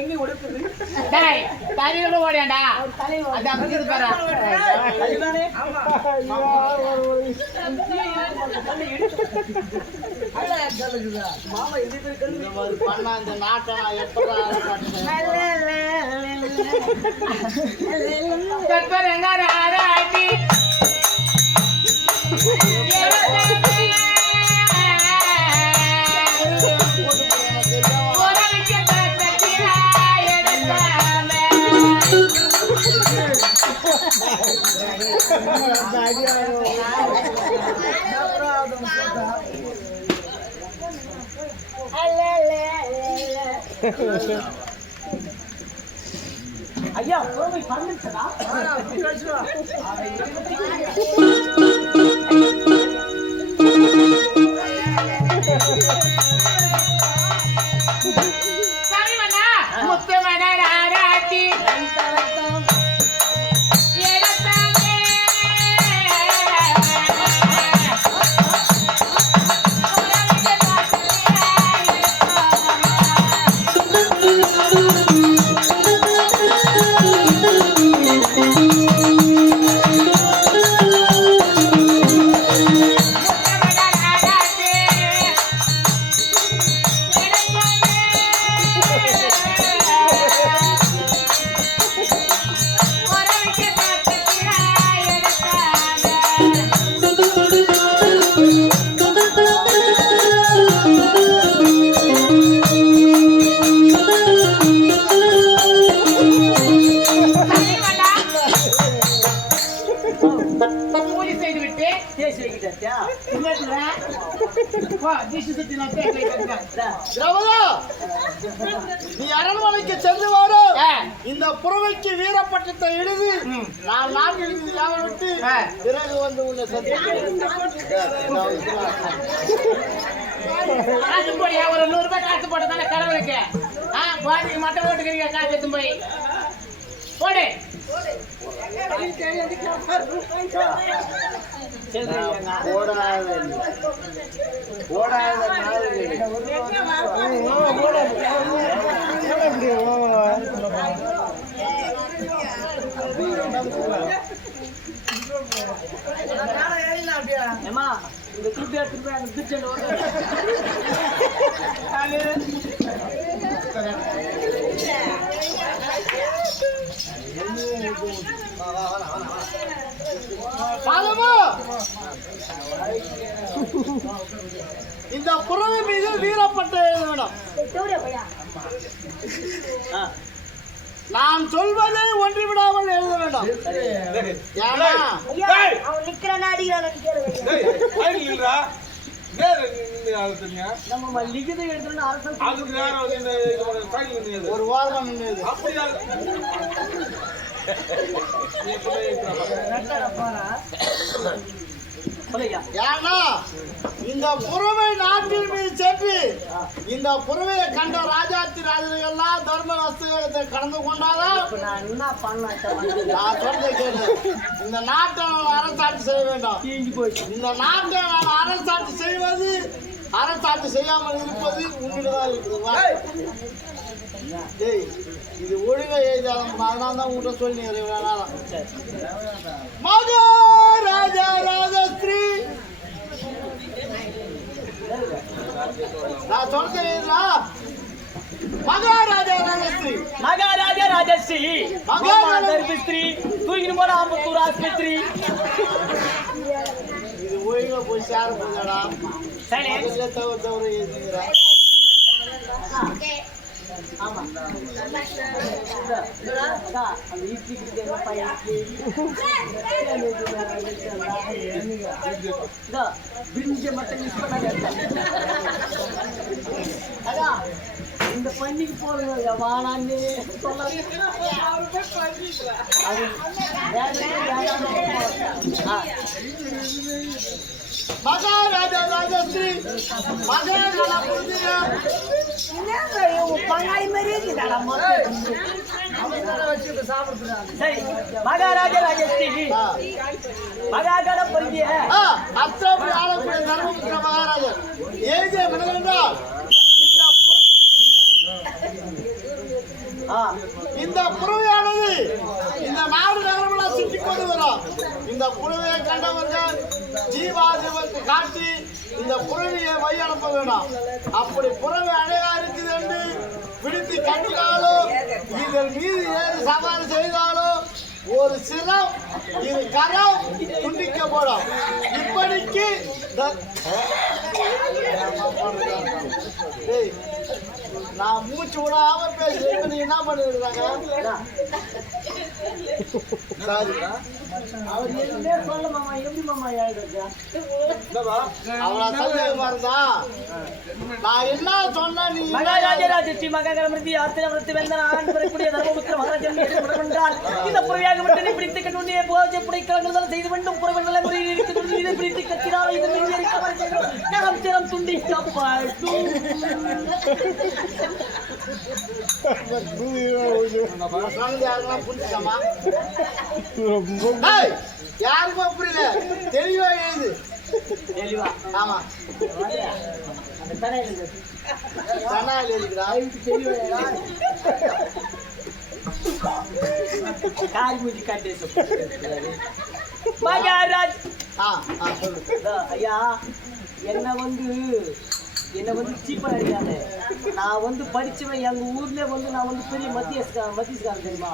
எங்க உடைப்பது தலையில ஓடியாண்டா மாமா பண்ணா இந்த நாட்டை நான் எப்ப ஐயா போய் பண்ணிச்சடா நீ அரண்மனைக்கு சென்று வாரு. இந்த புறவைக்கு வீரப்பட்டத்தை எழுதி நான் நாட்டில் விட்டு பிறகு வந்து உள்ள காசு போடியா ஒரு 100 ரூபாய் காசு போட்டதான கடவுளுக்கு பாட்டிக்கு மட்டும் ஓட்டுக்கிறீங்க காசு எடுத்து போய் போடு இந்த துட்டு எடுத்து அந்த திருச்செண்டு இந்த புறவை மீது வீரப்பட்ட எழுத வேணும். நான் சொல்வதை ஒன்றி விடாமல் எழுத வேண்டும். ஒரு வாரம் ஏன்னா இந்த புறவை நாட்டின் மீது சென்று இந்த புறவையை கண்ட ராஜாத்தி ராஜர்கள் எல்லாம் தர்ம வஸ்துகளை கடந்து கொண்டாதான் நான் சொல்றதை கேளு. இந்த நாட்டை நான் அரசாட்சி செய்ய வேண்டும். இந்த நாட்டை நான் அரசாட்சி செய்வது அரசாட்சி செய்யாமல் இருப்பது உன்னிடதான் இருக்குதுவா? இது ஒழுங்கா எழுதாதான் அதனால தான் உங்கள்கிட்ட சொல்லி மகாராஜா ராஜஸ்ரீ நான் சொல்றேன். மகாராஜா ராஜஸ்ரீ மகாராஜா ராஜஸ்ரீ மகாதர்பிஸ்ரீ தூக்கிட்டு போன ஆம்பத்தூர் ஆஸ்பத்திரி. இது ஒழுங்கா போய் சேர போதடா. சரி தவிர எழுதுகிறேன். ஆமா இந்த பண்ணிக்கு போடுங்க வானான்னு சொல்லாது. மகாராஜா ராஜஸ்ரீ மகாராஜா புதிய பங்காளி மாதிரி சரி மகாராஜா ராஜஸ்ரீ மகாகண பொருந்திய அத்தனை ஆளக்கூடிய தர்மபுத்திர மகாராஜர் ஏஜே மனிதனால் இந்த புறவையானது இந்த நாடு நகரமெல்லாம் சுற்றி கொண்டு வரும். இந்த புறவையை கண்டவர்கள் ஜீவாஜீவத்தை காட்டி இந்த புறவையை வழி அனுப்ப வேண்டாம். அப்படி புறவை அழகா இருக்குது என்று பிடித்து கட்டினாலோ இதன் மீது ஏறி சவாரி செய்தாலோ ஒரு சிரம் இரு கரம் துண்டிக்கப்படும். இப்படிக்கு நான் மூச்சு விடாம பேசுறேன். நீங்க என்ன பண்ணிருக்காங்க? சாரி அவர் எதுவுமே சொல்ல மாமா எப்படி மாமா அவளா சந்தேகமா இருந்தா நான் என்ன சொன்ன நீ மகாராஜா ராஜஸ்ரீ மகாகணபதி ஆத்திரவரத்து வெந்தன ஆண்டு வரக்கூடிய தர்மபுத்திர மகாராஜன் என்றால் இந்த புறவையாக மட்டும் பிடித்து கண்ணுடைய போஜை புடைக்கலங்கள் செய்து வேண்டும் புறவெல்ல முறையில் இருக்கிறது இதை பிடித்து கத்தினால் இது நகம் சிரம் துண்டி யாருக்கும் புரியல. தெளிவா எழுது. தெளிவா ஆமா கண்ணால் எழுதுடா. கால்முடி காட்டே மகாராஜ் ஐயா என்ன வந்து சீப்பா அடிக்காத. நான் வந்து படிச்சவன் எங்க ஊர்ல வந்து நான் வந்து பெரிய மத்தியஸ்காரன் தெரியுமா?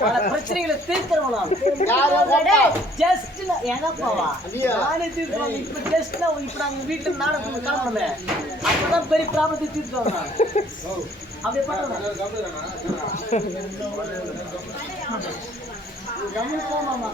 பல பிரச்சனைகளை தீர்க்கிறவன் ஜஸ்ட் எனப்பாவா நானே தீர்க்கிறோம். இப்ப ஜஸ்ட் இப்ப நாங்க வீட்டுல நாடகத்துக்கு கிளம்பணுமே அப்பதான் பெரிய ப்ராப்ளத்தை தீர்க்கிறோம். அப்படி பண்ணுறோம் போமாமா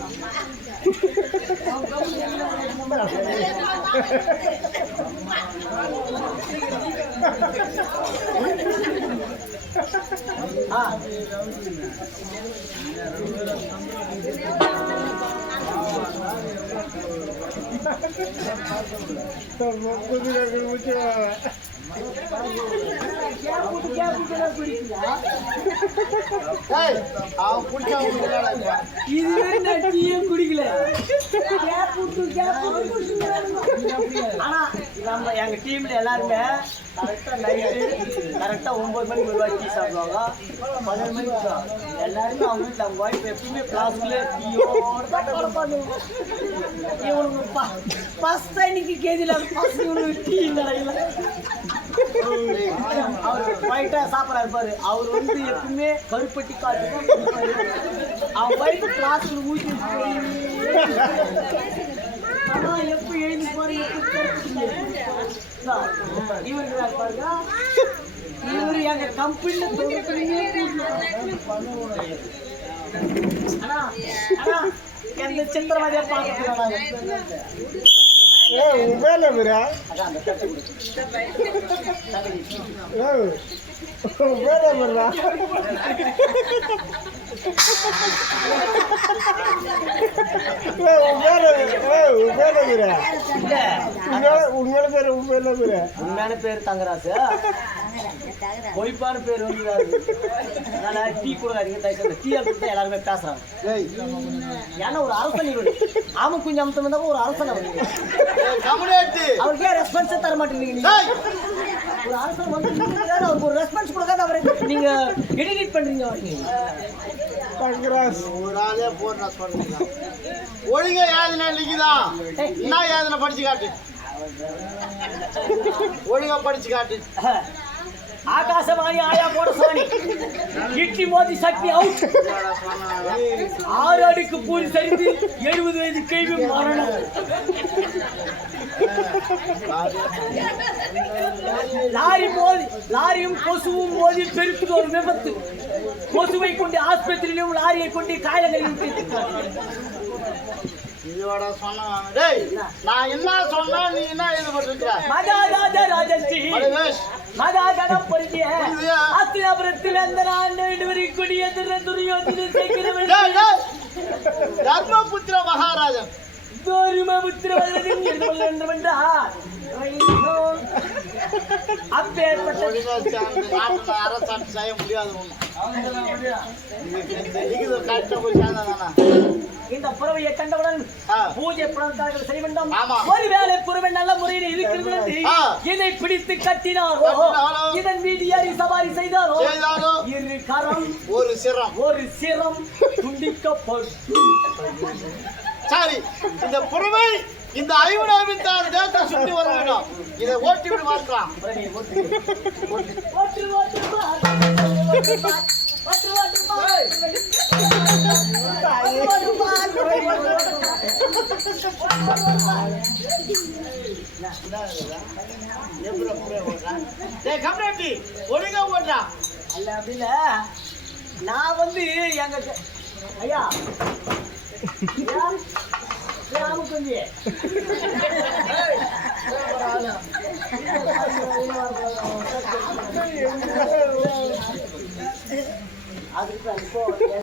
இதுவரை நான் டீயும் குடிக்கல. ஆனா நம்ம எங்க டீம்ல எல்லாருமே கரெக்டா நைட்டு கரெக்டா 9 மணிக்கு ஒரு வாட்டி டீ சாப்பிடுவாங்க. 11 மணிக்கு எல்லாருமே அவங்க வீட்டுல அவங்க வாய்ப்பு எப்பவுமே கிளாஸ்ல டீயோட தான் இவனுக்கு ஃபர்ஸ்ட் இன்னைக்கு கேஜில இவனுக்கு டீ கிடைக்கல. அவர் ஒயிட்டா சாப்பிடறாரு பாரு. அவர் வந்து எப்பவுமே கருப்பட்டி காட்டு அவன் ஒயிட் கிளாஸ்ல ஊற்றி எப்ப எழுதி பாரு இவருக்கு பாருங்க. இவரு எங்க கம்பெனில ஆனா எந்த சித்திரவாதியா பார்க்க உண்மையான பேர் தங்கராசு. பொய்ப்பான பேர் வந்து டீ கொடுக்காதீங்க. டீ கொடுத்தா எல்லாருமே பேசுறாங்க. ஏன்னா ஒரு அரசன் இவரு ஆமா கொஞ்சம் அம்சம் வந்தா ஒரு அரசன் அவருக்கே ரெஸ்பான்ஸே தர மாட்டேங்கிறீங்க. ஒரு அரசன் வந்து அவருக்கு ஒரு ரெஸ்பான்ஸ் கொடுக்காத அவரை நீங்க எடிட் பண்றீங்க. ஒழுங்க ஏதுனா லிக்குதான் என்ன ஏதுனா படிச்சு காட்டு. ஒழுங்கா படிச்சு காட்டு. ஆகாசவாணி ஆயா போட சாணி இட்லி மோதி சக்தி அவுட். 6 அடிக்கு பூரி சரிந்து 70 வயது கைவி மரணம். லாரியும் கொசுவும் மோதி பெருக்குது ஒரு விபத்து. கொசுவை கொண்டு ஆஸ்பத்திரியிலும் லாரியை கொண்டு காயங்களில் நான் என்ன சொன்னா நீ என்ன இது பண்ற? மகாராஜா ராஜஸ்ரீ மகாகண பொருந்திய அஸ்தினாபுரத்தில் அந்த ஆண்டு கொடிய துரியோதனை தர்மபுத்திர மகாராஜன் அரசாட்சி செய்ய முடியாது இந்த புறவையை கண்டவுடன் பூஜை புனஸ்காரங்கள் செய்ய வேண்டும். ஒருவேளை புறவை நல்ல முறையில் இருக்கிறது இதை பிடித்து கட்டினாரோ இதன் மீது ஏறி சவாரி செய்தாரோ இரு கரம் ஒரு சிரம் துண்டிக்கப்படும். சரி, இந்த புறவை இந்த 50,000 தேசத்தை சுற்றி வர வேண்டும். இதை ஓட்டி விடு பார்க்கலாம். ஒழுங்கா ஓட்டுறா அல்ல அப்படில்ல, நான் வந்து எங்க ஐயா ராமகுஞ்சி அதுக்கு